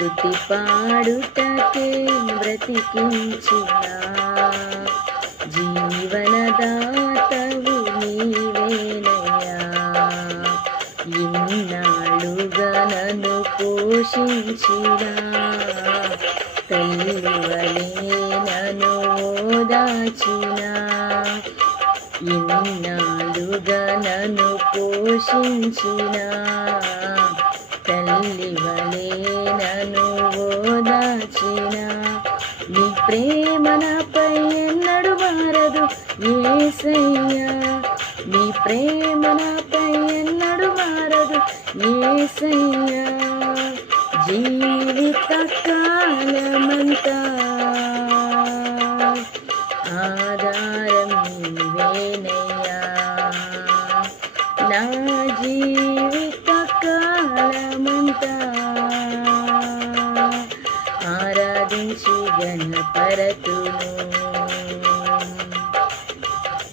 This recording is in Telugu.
స్తుతి పాడుటకే బ్రతికించిన జీవనదాతవు నీవేనయ్యా. ఇన్నాళ్ళుగా నన్ను పోషించిన తల్లివలే నన్ను ఓదాచిన, ఇన్నాళ్ళుగా నన్ను పోషించిన తల్లివలే నన్ను ఓదాచిన. నీ ప్రేమ నాపై ఎన్నడు మారదు యేసయ్యా, నీ ప్రేమ నాపై ఎన్నడు మారదు యేసయ్యా. జీవిత కాలమంతా ఆధారం నీవేనయ్యా. నా జీవిత కాలమంతా ఆరాధించి గణపరతును.